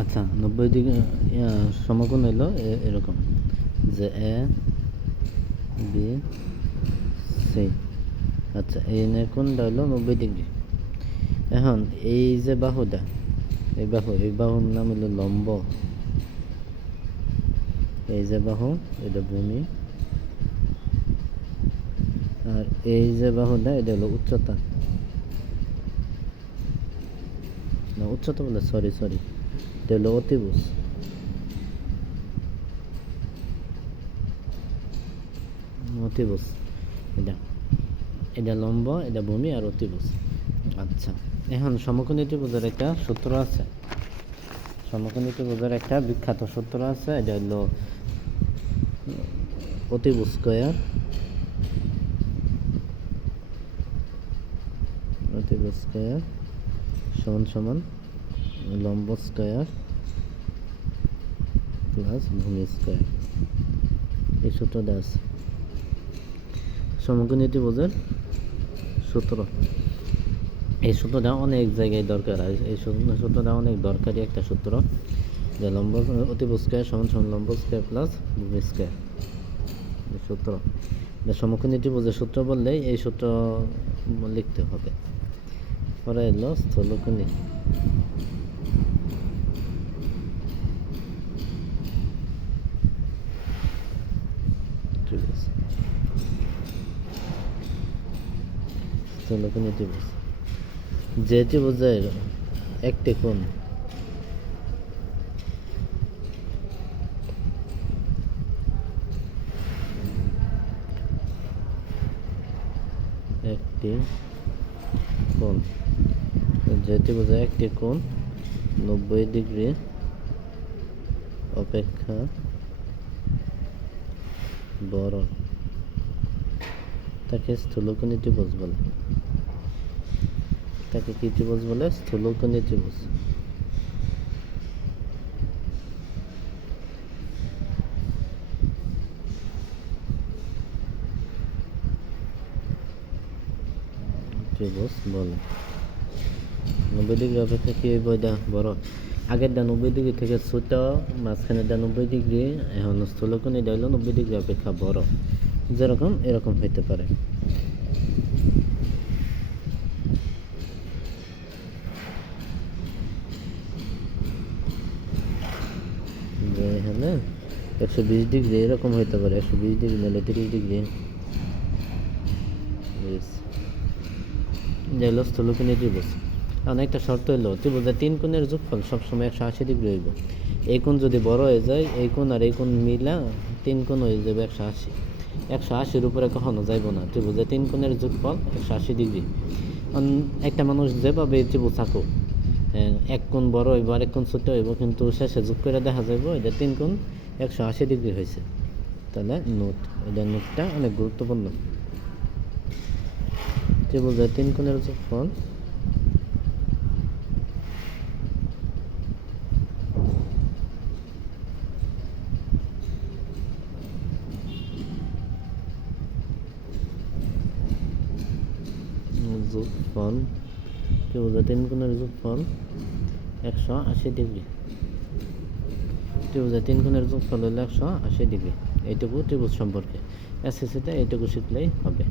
আচ্ছা নব্বই ডিগ্রি সমকোণ হলো এরকম। যে এ, বি, সি। আচ্ছা এই নে কোনটা হলো নব্বই ডিগ্রি। এখন, এই যে বাহুটা, এই বাহু, এই বাহুর নাম হলো লম্ব। এই যে বাহু, এটা ভূমি। আর এই যে বাহুটা, এটা হলো উচ্চতা। না, উচ্চতা বলে সরি সরি এটা হলো এটা এটা এটা ভূমি আর আচ্ছা এখন ত্রিভুজের একটা সূত্র আছে ত্রিভুজের একটা বিখ্যাত সূত্র আছে এটা হলো অতিভুজ স্কয়ার অতিভুজ স্কয়ার সমান সমান লম্ব স্কয়ার প্লাস ভূমি স্কয়ার। এই সূত্রটা আছে। সমকোণী ত্রিভুজের সূত্র। এই সূত্রটা অনেক জায়গায় দরকার আর এই সূত্র- সূত্রটা অনেক দরকারি একটা সূত্র যে লম্ব অতিভুজ স্কয়ার সমান সমান লম্ব স্কয়ার প্লাস ভূমি স্কয়ার। সূত্র। সমকোণী ত্রিভুজের সূত্র বললেই এই সূত্র লিখতে হবে। পরে এলো স্থলকোণী। ঠিক আছে স্থলকোণী ত্রিভুজ যে ত্রিভুজের একটি কোণ। একটি কোণ। যে ত্রিভুজের একটি কোণ নব্বই ডিগ্রি অপেক্ষা বড় তাকে স্থূলকোণী ত্রিভুজ বলে তাকে কি ত্রিভুজ বলে স্থূলকোণী ত্রিভুজ ত্রিভুজ বলে নব্বই ডিগ্রি অপেক্ষা কি হইব এটা বড় আগেরটা নব্বই ডিগ্রি থেকে ছোট মাঝখানেরটা নব্বই ডিগ্রি, এখন স্থূলকোণ এটা হলো নব্বই ডিগ্রি অপেক্ষা বড়। যেরকম, এরকম হইতে পারে। একশো বিশ ডিগ্রি, এরকম হইতে পারে। একশো বিশ ডিগ্রি নাহলে তিরিশ ডিগ্রি. যে হলো স্থূলকোণী ত্রিভুজ। কারণ একটা শর্ত হলো ত্রিভুজের তিন কোণের যোগফল সবসময় একশো আশি ডিগ্রি হইব। এই কোণ যদি বড় হয়ে যায় এই কোণ আর এই কোণ মিলা তিন কোণ হয়ে যাবে একশো আশি। একশো আশির উপরে কখনো যাইব না। ত্রিভুজের তিন কোণের যোগফল একশো আশি ডিগ্রি। একটা মানুষ যেভাবে ত্রিভুজ থাকুক হ্যাঁ, এক কোণ বড় হইব আর এক কোণ ছোট হইব কিন্তু শেষে যোগ করে দেখা যাইব এটা তিন কোণ একশো আশি ডিগ্রি হয়েছে তাহলে নোট এটা নোটটা অনেক গুরুত্বপূর্ণ। ত্রিভুজের তিন কোণের যোগফল যোগফল ত্রিভুজের তিন কোণের যোগফল একশো আশি ডিগ্রি। ত্রিভুজের তিন কোণের যোগফল হলো একশো আশি ডিগ্রি। এইটুকু ত্রিভুজ সম্পর্কে। এসএসসিতে এইটুকু শিখলেই হবে।